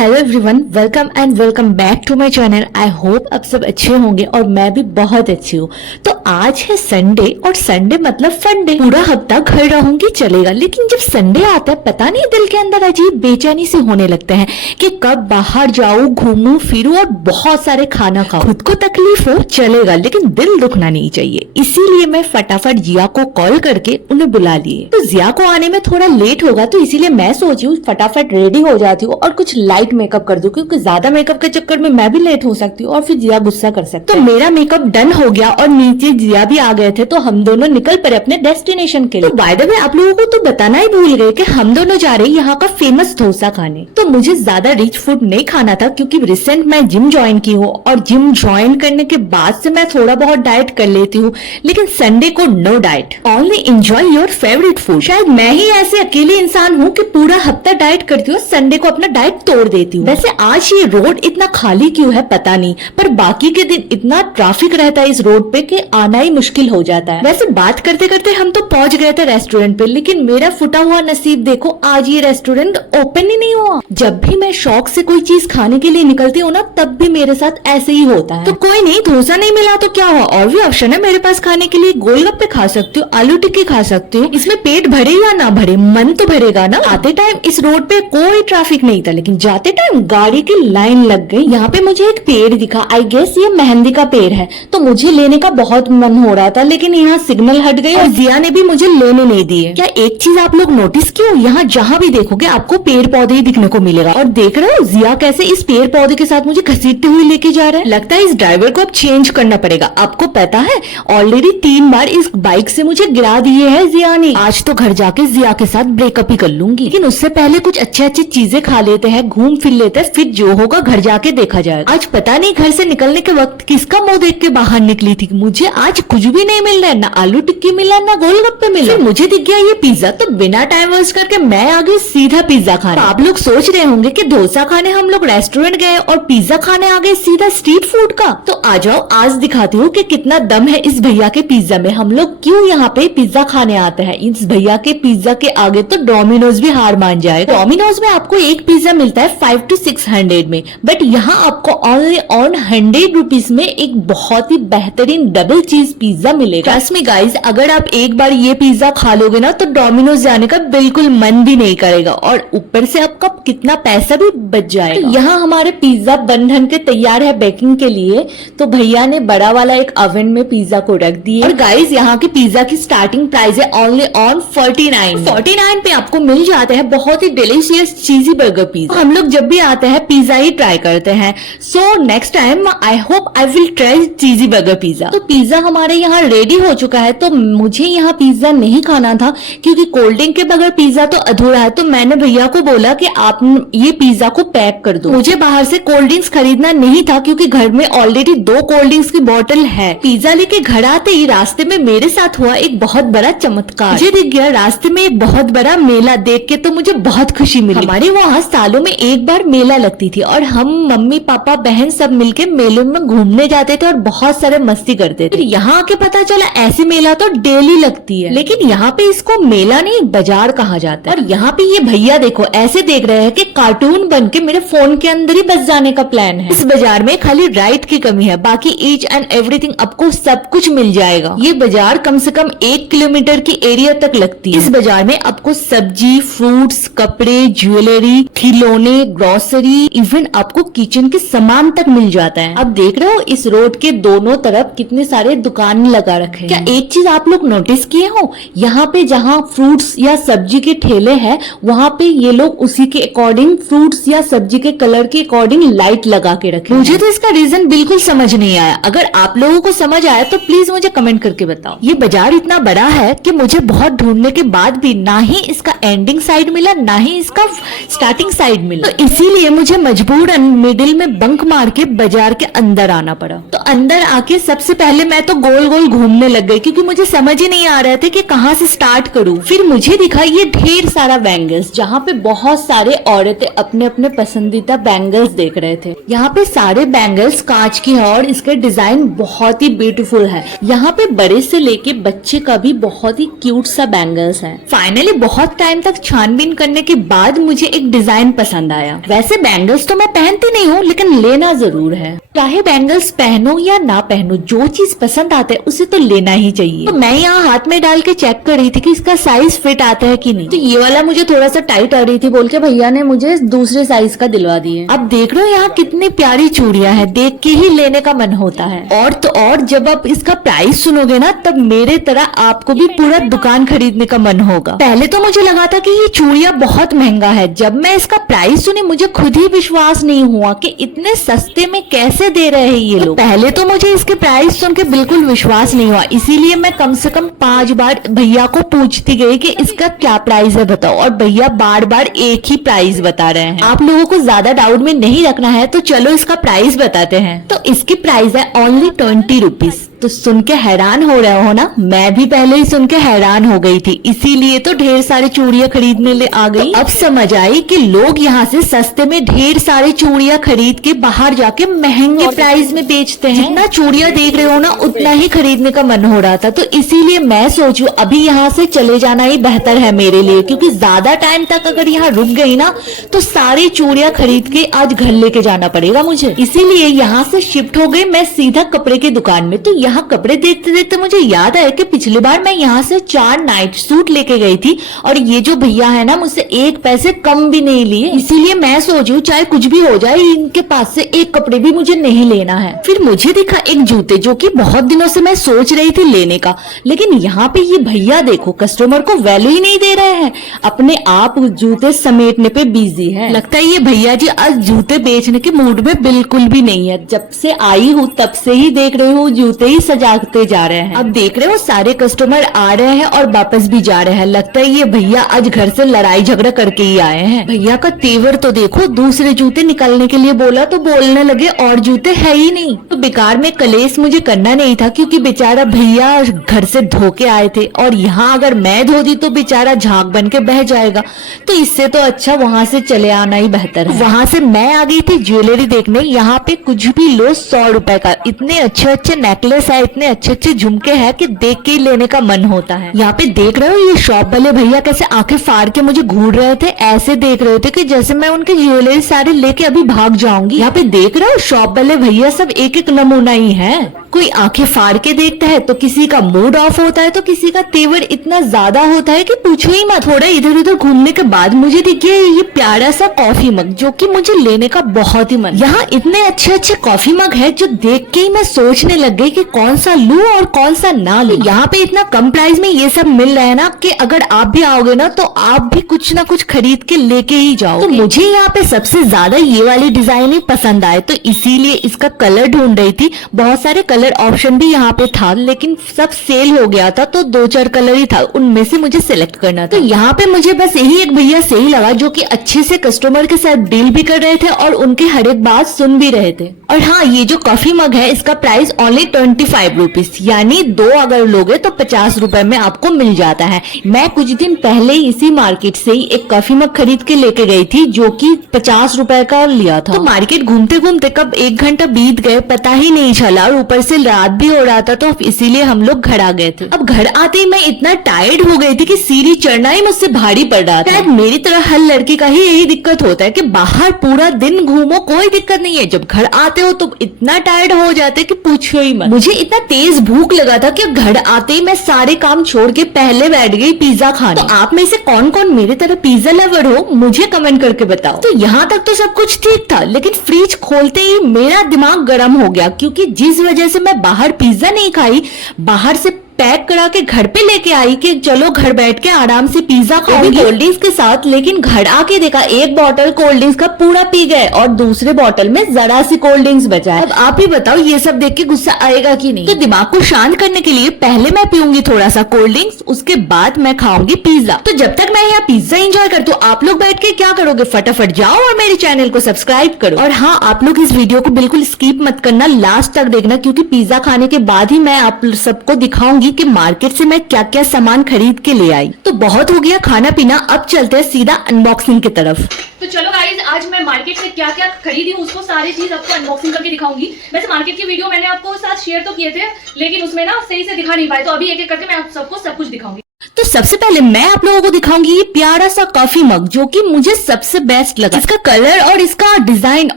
Hello everyone, welcome and welcome back to my channel. I hope आप सब अच्छे होंगे और मैं भी बहुत अच्छी हूँ। तो आज है संडे और संडे मतलब फन डे। पूरा हफ्ता घर रहूंगी चलेगा, लेकिन जब संडे आता है पता नहीं दिल के अंदर अजीब बेचैनी से होने लगते हैं कि कब बाहर जाऊं, घूमूं फिरूं और बहुत सारे खाना खाऊं। खुद को तकलीफ हो चलेगा, लेकिन दिल दुखना नहीं चाहिए। इसीलिए मैं फटाफट जिया को कॉल करके उन्हें बुला लिए। तो जिया को आने में थोड़ा लेट होगा, तो इसीलिए मैं सोची हूँ फटाफट रेडी हो जाती हूँ और कुछ लाइट मेकअप कर दूं, क्योंकि ज्यादा मेकअप के चक्कर में मैं भी लेट हो सकती हूँ और फिर जिया गुस्सा कर सकती है। तो मेरा मेकअप डन हो गया और नीचे जिया भी आ गए थे, तो हम दोनों निकल पड़े अपने डेस्टिनेशन के लिए। तो बाय द वे आप लोगों को तो बताना ही भूल गए कि हम दोनों जा रहे हैं यहाँ का फेमस डोसा खाने। तो मुझे ज्यादा रिच फूड नहीं खाना था, क्योंकि रिसेंट मैं जिम ज्वाइन की हूँ और जिम ज्वाइन करने के बाद से मैं थोड़ा बहुत डाइट कर लेती हूँ, लेकिन संडे को no diet, only enjoy your favourite food. शायद मैं ही ऐसे अकेले इंसान हूँ कि पूरा हफ्ता डाइट करती हूँ, संडे को अपना डाइट तोड़ देती हूँ। वैसे आज ये रोड इतना खाली क्यों है पता नहीं, पर बाकी के दिन इतना ट्रैफिक रहता है इस रोड पे कि आना ही मुश्किल हो जाता है। वैसे बात करते करते हम तो पहुंच गए थे रेस्टोरेंट पे, लेकिन मेरा फुटा हुआ नसीब देखो, आज ये रेस्टोरेंट ओपन ही नहीं हुआ। जब भी मैं शौक से कोई चीज खाने के लिए निकलती हूँ ना, तब भी मेरे साथ ऐसे ही होता है। तो कोई नहीं, डोसा नहीं मिला तो क्या हुआ, और भी ऑप्शन है मेरे पास खाने के लिए। गोलगप्पे खा सकती हूँ, आलू टिक्की खा सकती हूँ, इसमें पेट भरे या ना भरे मन तो भरेगा ना। आते टाइम इस रोड पे कोई ट्रैफिक नहीं था, लेकिन जाते टाइम गाड़ी की लाइन लग गई। यहाँ पे मुझे एक पेड़ दिखा, आई गेस ये मेहंदी का पेड़ है, तो मुझे लेने का बहुत मन हो रहा था, लेकिन यहाँ सिग्नल हट गई और जिया ने भी मुझे लेने नहीं दिए। क्या एक चीज आप लोग नोटिस किया, यहाँ जहाँ भी देखोगे आपको पेड़ पौधे ही दिखने को मिलेगा। और देख रहे हो जिया कैसे इस पेड़ पौधे के साथ मुझे घसीटते हुए लेके जा रहा है। लगता है इस ड्राइवर को अब चेंज करना पड़ेगा। आपको पता है ऑलरेडी 3 बार इस बाइक से मुझे गिरा दिए है जिया ने। आज तो घर जाके जिया के साथ ब्रेकअप ही कर लूंगी, लेकिन उससे पहले कुछ अच्छी अच्छी चीजें खा लेते हैं, घूम फिर लेते हैं, फिर जो होगा घर जाके देखा जाएगा। आज पता नहीं घर से निकलने के वक्त किसका मुंह देख के बाहर निकली थी। मुझे आज कुछ भी नहीं मिल रहा है, ना आलू टिक्की मिला ना गोलगप्पे मिला। फिर मुझे दिख गया ये पिज्जा, तो बिना टाइम वेस्ट करके मैं आ गई सीधा पिज्जा खाने। आप लोग सोच रहे होंगे कि डोसा खाने हम लोग रेस्टोरेंट गए और पिज्जा खाने आ गए सीधा स्ट्रीट फूड का। तो आ जाओ आज दिखाती हूँ कि कितना दम है इस भैया के पिज्जा में। हम लोग क्यों यहाँ पे पिज्जा खाने आते हैं। इस भैया के पिज्जा के आगे तो डोमिनोज भी हार मान जाएगा। डोमिनोज में आपको एक पिज्जा मिलता है 5 to 600 में, बट यहाँ आपको ओनली ऑन 100 रुपीज में एक बहुत ही बेहतरीन डबल चीज पिज्जा मिलेगा। ट्रस्ट मी गाइस, अगर आप एक बार ये पिज्जा खा लोगे ना, तो डोमिनोज जाने का बिल्कुल मन भी नहीं करेगा, और ऊपर से आपका कितना पैसा भी बच जाएगा। तो यहाँ हमारे पिज्जा बन ढन के तैयार है बेकिंग के लिए। तो भैया ने बड़ा वाला एक ओवन में पिज्जा को रख दिए। और गाइस यहाँ की पिज्जा की स्टार्टिंग प्राइस है ओनली ऑन 49 पे आपको मिल जाते हैं बहुत ही डिलीशियस चीजी बर्गर पिज्जा। हम लोग जब भी आते हैं पिज्जा ही ट्राई करते हैं। So next time I hope I will try cheesy burger pizza. तो पिज्जा हमारे यहाँ रेडी हो चुका है। तो मुझे यहाँ पिज्जा नहीं खाना था, क्योंकि कोल्ड ड्रिंक के बगैर पिज्जा तो अधूरा है। तो मैंने भैया को बोला कि आप ये पिज्जा को पैक कर दो। मुझे बाहर से कोल्ड ड्रिंक्स खरीदना नहीं था, क्योंकि घर में ऑलरेडी 2 कोल्ड ड्रिंक्स की बोतल है। पिज्जा लेके घर आते ही रास्ते में मेरे साथ हुआ एक बहुत बड़ा चमत्कार। मुझे दिख गया रास्ते में एक बहुत बड़ा मेला, देख के तो मुझे बहुत खुशी मिली। हमारे वहाँ सालों में एक बार मेला लगती थी और हम मम्मी पापा बहन सब मिलके मेले में घूमने जाते थे और बहुत सारे मस्ती करते थे। यहाँ आके पता चला ऐसी मेला तो डेली लगती है, लेकिन यहाँ पे इसको मेला नहीं बाजार कहा जाता है। और यहाँ पे ये भैया देखो ऐसे देख रहे हैं कि कार्टून बन के मेरे फोन के अंदर ही बस जाने का प्लान है। इस बाजार में खाली राइट की कमी है, बाकी ईच एंड एवरीथिंग आपको सब कुछ मिल जाएगा। ये बाजार कम से कम 1 किलोमीटर की एरिया तक लगती है। इस बाजार में आपको सब्जी, फ्रूट्स, कपड़े, ज्वेलरी, खिलौने, ग्रोसरी, इवन आपको किचन के सामान तक मिल जाता है। अब देख रहे हो इस रोड के दोनों तरफ कितने सारे दुकान लगा रखे हैं। क्या एक चीज आप लोग नोटिस किए हो, यहाँ पे जहाँ फ्रूट्स या सब्जी के ठेले हैं, वहाँ पे ये लोग उसी के अकॉर्डिंग फ्रूट्स या सब्जी के कलर के अकॉर्डिंग लाइट लगा के रखे। मुझे तो इसका रीजन बिल्कुल समझ नहीं आया। अगर आप लोगों को समझ आया तो प्लीज मुझे कमेंट करके बताओ। ये बाजार इतना बड़ा है कि मुझे बहुत ढूंढने के बाद भी ना ही इसका एंडिंग साइड मिला, ना ही इसका स्टार्टिंग साइड मिला। तो इसीलिए मुझे मजबूरन मिडिल में बंक मार के बाजार के अंदर आना पड़ा। तो अंदर आके सबसे पहले मैं तो गोल गोल घूमने लग गई, क्योंकि मुझे समझ ही नहीं आ रहे थे कि कहाँ से स्टार्ट करूँ। फिर मुझे दिखा ये ढेर सारा बैंगल्स, जहाँ पे बहुत सारे औरतें अपने अपने पसंदीदा बैंगल्स देख रहे थे। यहाँ पे सारे बैंगल्स कांच की है और इसके डिजाइन बहुत ही ब्यूटीफुल है। यहाँ पे बड़े से लेके बच्चे का भी बहुत ही क्यूट सा बैंगल्स है। फाइनली बहुत टाइम तक छानबीन करने के बाद मुझे एक डिजाइन पसंद आया। आया। वैसे बैंगल्स तो मैं पहनती नहीं हूँ, लेकिन लेना जरूर है। चाहे बैंगल्स पहनो या ना पहनो, जो चीज पसंद आता है उसे तो लेना ही चाहिए। तो मैं यहाँ हाथ में डाल के चेक कर रही थी कि इसका साइज फिट आता है कि नहीं। तो ये वाला मुझे थोड़ा सा टाइट आ रही थी, बोल के भैया ने मुझे दूसरे साइज का दिलवा दिए। अब देख रहे हो यहाँ कितनी प्यारी चूड़ियां हैं, देख के ही लेने का मन होता है। और तो और जब आप इसका प्राइस सुनोगे ना, तब मेरे तरह आपको भी पूरा दुकान खरीदने का मन होगा। पहले तो मुझे लगा था कि ये चूड़ियां बहुत महंगा है। जब मैं इसका प्राइस सुनी, मुझे खुद ही विश्वास नहीं हुआ कि इतने सस्ते में कैसे दे रहे हैं ये लोग। पहले तो मुझे इसके प्राइस सुन के बिल्कुल विश्वास नहीं हुआ, इसीलिए मैं कम से कम 5 बार भैया को पूछती गई कि इसका क्या प्राइस है बताओ, और भैया बार बार एक ही प्राइस बता रहे हैं। आप लोगों को ज्यादा डाउट में नहीं रखना है, तो चलो इसका प्राइस बताते हैं। तो इसकी प्राइस है ओनली 20 रुपीज। तो सुन के हैरान हो रहे हो ना, मैं भी पहले ही सुन के हैरान हो गई थी, इसीलिए तो ढेर सारी चूड़ियां खरीदने ले आ गई। अब समझ आई कि लोग यहाँ से सस्ते में ढेर सारी चूड़ियां खरीद के बाहर जाके महंगे प्राइस में बेचते हैं। जितना चूड़ियां देख रहे हो ना, उतना ही खरीदने का मन हो रहा था। तो इसीलिए मैं सोचू अभी यहाँ से चले जाना ही बेहतर है मेरे लिए, क्योंकि ज्यादा टाइम तक अगर यहाँ रुक गई ना, तो सारी चूड़ियां खरीद के आज घर लेके जाना पड़ेगा मुझे। इसीलिए यहाँ से शिफ्ट हो गई मैं सीधा कपड़े की दुकान में। तो यहाँ कपड़े देखते देखते मुझे याद आया कि पिछली बार मैं यहाँ से 4 नाइट सूट लेके गई थी, और ये जो भैया है ना, मुझसे 1 पैसे कम भी नहीं लिए। इसीलिए मैं सोचू चाहे कुछ भी हो जाए, इनके पास से एक कपड़े भी मुझे नहीं लेना है। फिर मुझे दिखा एक जूते, जो कि बहुत दिनों से मैं सोच रही थी लेने का, लेकिन यहाँ पे ये भैया देखो कस्टमर को वैल्यू ही नहीं दे रहे हैं, अपने आप जूते समेटने पे बिजी है। लगता है ये भैया जी आज जूते बेचने के मूड में बिल्कुल भी नहीं है। जब से आई हूँ तब से ही देख रही हूँ जूते ही सजाते जा रहे हैं। अब देख रहे हो सारे कस्टमर आ रहे हैं और वापस भी जा रहे हैं। लगता है ये भैया आज घर से लड़ाई झगड़ा करके ही आए हैं। भैया का तेवर तो देखो, दूसरे जूते निकालने के लिए बोला तो बोलने लगे और जूते है ही नहीं। तो बेकार में कलेश मुझे करना नहीं था, क्योंकि बेचारा भैया घर से धो के आए थे, और यहाँ अगर मैं धो दी तो बेचारा झाग बन के बह जाएगा। तो इससे तो अच्छा वहाँ से चले आना ही बेहतर है। वहाँ से मैं आ गई थी ज्वेलरी देखने। यहाँ पे कुछ भी लो 100 रुपए का, इतने अच्छे अच्छे नेकलेस है, इतने अच्छे अच्छे झुमके हैं कि देख के ही लेने का मन होता है। यहाँ पे देख रहे हो ये शॉप वाले भैया कैसे आंखें फाड़ के मुझे घूर रहे थे, ऐसे देख रहे थे कि जैसे मैं उनके ज्वेलरी सारे लेके अभी भाग जाऊंगी। यहाँ पे देख रहे हो शॉप वाले भैया सब एक एक नमूना ही है। कोई आंखें फाड़ के देखता है तो किसी का मूड ऑफ होता है, तो किसी का तेवर इतना ज्यादा होता है कि पूछो ही मत। थोड़ा इधर उधर घूमने के बाद मुझे दिखे ये प्यारा सा कॉफी मग, जो कि मुझे लेने का बहुत ही मन। यहाँ इतने अच्छे अच्छे कॉफी मग है, जो देख के ही मैं सोचने लग गई कि कौन सा लूं और कौन सा ना लूं। यहाँ पे इतना कम प्राइस में ये सब मिल रहा है ना, कि अगर आप भी आओगे ना, तो आप भी कुछ ना कुछ खरीद के लेके ही जाओ। तो मुझे यहाँ पे सबसे ज्यादा ये वाली डिजाइन ही पसंद आए, तो इसीलिए इसका कलर ढूंढ रही थी। बहुत सारे कलर ऑप्शन भी यहाँ पे था, लेकिन सब सेल हो गया था, तो 2-4 कलर ही था, उनमें से मुझे सिलेक्ट करना था। तो यहाँ पे मुझे बस यही एक भैया सही लगा, जो कि अच्छे से कस्टमर के साथ डील भी कर रहे थे और उनके हर एक बात सुन भी रहे थे। और हाँ, ये जो कॉफी मग है इसका प्राइस ओनली 25 रुपीज, यानी 2 अगर लोगे तो 50 रुपए में आपको मिल जाता है। मैं कुछ दिन पहले इसी मार्केट से ही एक कॉफी मग खरीद के लेके गई थी, जो कि 50 रुपए का लिया था। तो मार्केट घूमते घूमते कब 1 घंटा बीत गए पता ही नहीं चला, और ऊपर से रात भी हो रहा था, तो इसीलिए हम लोग घर आ गए थे। अब घर आते ही मैं इतना टायर्ड हो गई थी कि सीढ़ी चढ़ना ही मुझसे भारी पड़ रहा था। शायद मेरी तरह हर लड़की का ही यही दिक्कत होता है कि बाहर पूरा दिन घूमो कोई दिक्कत नहीं है, जब घर आते हो तो इतना टायर्ड हो जाते कि पूछो ही मत। मुझे इतना तेज भूख लगा था कि घर आते ही मैं सारे काम छोड़ के पहले बैठ गई पिज्जा खाने। तो आप में से कौन कौन मेरी तरह पिज्जा लवर हो, मुझे कमेंट करके बताओ। तो यहाँ तक तो सब कुछ ठीक था, लेकिन फ्रिज खोलते ही मेरा दिमाग गर्म हो गया, क्योंकि जिस वजह से मैं बाहर पिज्जा नहीं खाई, बाहर से पैक करा के घर पे लेके आई कि चलो घर बैठ के आराम से पिज्जा खाओगी कोल्ड ड्रिंक्स के साथ। लेकिन घर आके देखा एक बॉटल कोल्ड ड्रिंक्स का पूरा पी गए और दूसरे बॉटल में जरा सी कोल्ड ड्रिंक्स बचा है। अब आप ही बताओ ये सब देख के गुस्सा आएगा कि नहीं। तो दिमाग को शांत करने के लिए पहले मैं पीऊंगी थोड़ा सा कोल्ड ड्रिंक्स, उसके बाद मैं खाऊंगी पिज्जा। तो जब तक मैं यहाँ पिज्जा एंजॉय करती हूँ, आप लोग बैठ के क्या करोगे, फटाफट जाओ और मेरे चैनल को सब्सक्राइब करो। और हाँ, आप लोग इस वीडियो को बिल्कुल स्किप मत करना, लास्ट तक देखना, क्योंकि पिज्जा खाने के बाद ही मैं आप सबको दिखाऊंगी कि मार्केट से मैं क्या क्या सामान खरीद के ले आई। तो बहुत हो गया खाना पीना, अब चलते हैं सीधा अनबॉक्सिंग की तरफ। तो चलो गाइज, आज मैं मार्केट से क्या क्या खरीदी हूँ उसको सारी चीज आपको अनबॉक्सिंग करके दिखाऊंगी। वैसे मार्केट की वीडियो मैंने आपको साथ शेयर तो किए थे, लेकिन उसमें ना सही से दिखा नहीं पाए, तो अभी एक एक करके मैं आप सबको सब कुछ दिखाऊंगी। तो सबसे पहले मैं आप लोगों को दिखाऊंगी ये प्यारा सा कॉफी मग जो कि मुझे सबसे बेस्ट लगा। इसका कलर और इसका डिजाइन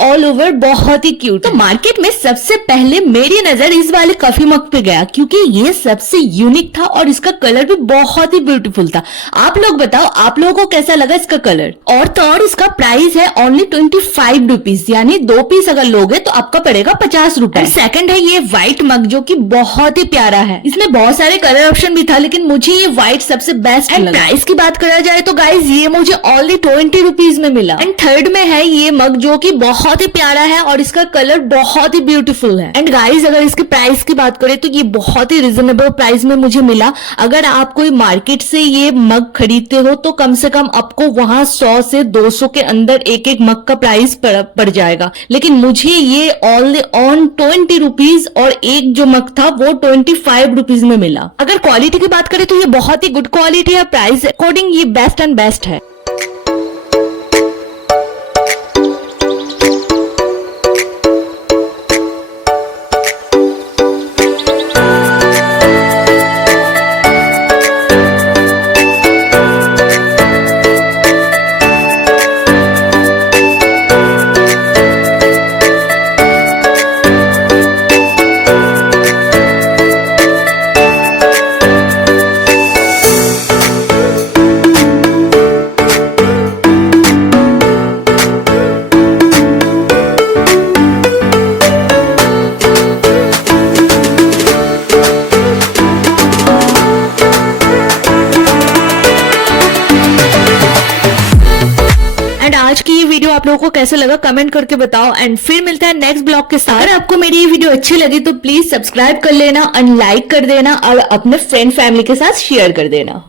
ऑल ओवर बहुत ही क्यूट। तो मार्केट में सबसे पहले मेरी नजर इस वाले कॉफी मग पे गया क्योंकि ये सबसे यूनिक था और इसका कलर भी बहुत ही ब्यूटीफुल था। आप लोग बताओ आप लोगों को कैसा लगा इसका कलर। और तो और इसका प्राइस है ओनली 25 रुपीज, यानी 2 पीस अगर लोगे तो आपका पड़ेगा 50 रुपए। सेकंड है ये व्हाइट मग जो कि बहुत ही प्यारा है। इसमें बहुत सारे कलर ऑप्शन भी था लेकिन मुझे ये व्हाइट सबसे बेस्ट लगा। प्राइस की बात करा जाए तो गाइज ये मुझे ओनली 20 रुपीज में मिला। एंड थर्ड में है ये मग जो कि बहुत ही प्यारा है और इसका कलर बहुत ही ब्यूटीफुल है। एंड गाइज अगर इसके प्राइस की बात करें तो ये बहुत ही रिजनेबल प्राइस में मुझे मिला। अगर आप कोई मार्केट से ये मग खरीदते हो तो कम से कम आपको वहां 100 से 200 के अंदर एक एक मग का प्राइस पड़ जाएगा, लेकिन मुझे ये ओनली ऑन 20 रुपीज और एक जो मग था वो 25 रुपीज में मिला। अगर क्वालिटी की बात करें तो ये बहुत ही गुड क्वालिटी है। प्राइस अकॉर्डिंग ये बेस्ट एंड बेस्ट है। आज की ये वीडियो आप लोगों को कैसे लगा कमेंट करके बताओ। एंड फिर मिलता है नेक्स्ट ब्लॉग के साथ। अगर आपको मेरी ये वीडियो अच्छी लगी तो प्लीज सब्सक्राइब कर लेना, अनलाइक कर देना और अपने फ्रेंड फैमिली के साथ शेयर कर देना।